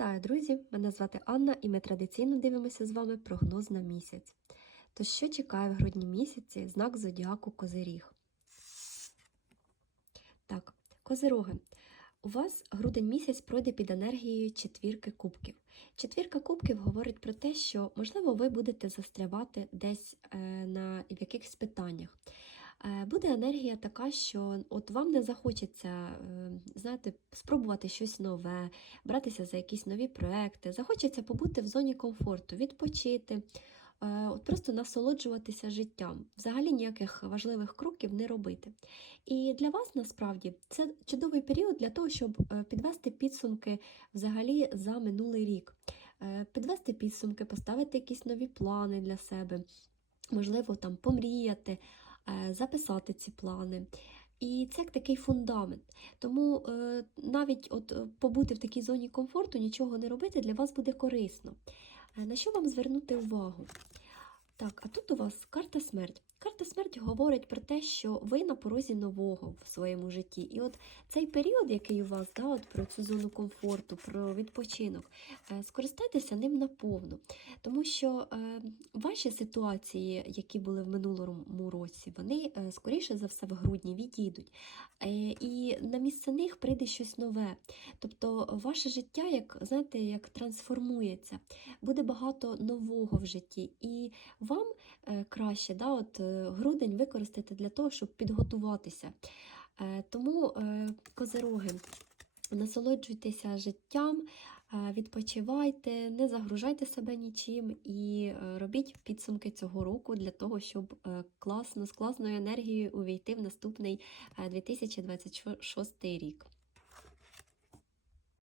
Вітаю, друзі! Мене звати Анна, і ми традиційно дивимося з вами прогноз на місяць. То що чекає в грудні місяці знак зодіаку Козиріг? Так, Козироги. У вас грудень місяць пройде під енергією четвірки кубків. Четвірка кубків говорить про те, що, можливо, ви будете застрявати десь е, на в якихось питаннях. Е, Буде енергія така, що от вам не захочеться, е, знаєте, спробувати щось нове, братися за якісь нові проекти, захочеться побути в зоні комфорту, відпочити, е, от просто насолоджуватися життям, взагалі ніяких важливих кроків не робити. І для вас насправді це чудовий період для того, щоб е, підвести підсумки взагалі за минулий рік, Е, підвести підсумки, поставити якісь нові плани для себе, можливо, там помріяти, записати ці плани. І це як такий фундамент. Тому е, навіть от е, побути в такій зоні комфорту, нічого не робити для вас буде корисно. Е, На що вам звернути увагу? Так, а тут у вас карта смерть. Смерть говорить про те, що ви на порозі нового в своєму житті. І от цей період, який у вас, да, от про цю зону комфорту, про відпочинок, е, скористайтеся ним наповну. Тому що е, ваші ситуації, які були в минулому році, вони, е, скоріше за все, в грудні відійдуть. І на місце них прийде щось нове. Тобто ваше життя, як знаєте, як трансформується, буде багато нового в житті. І вам краще да, от, грудень використати для того, щоб підготуватися. Е, Тому, е, козироги, насолоджуйтеся життям, е, відпочивайте, не загружайте себе нічим і робіть підсумки цього року для того, щоб класно, з класною енергією увійти в наступний е, 2026 рік.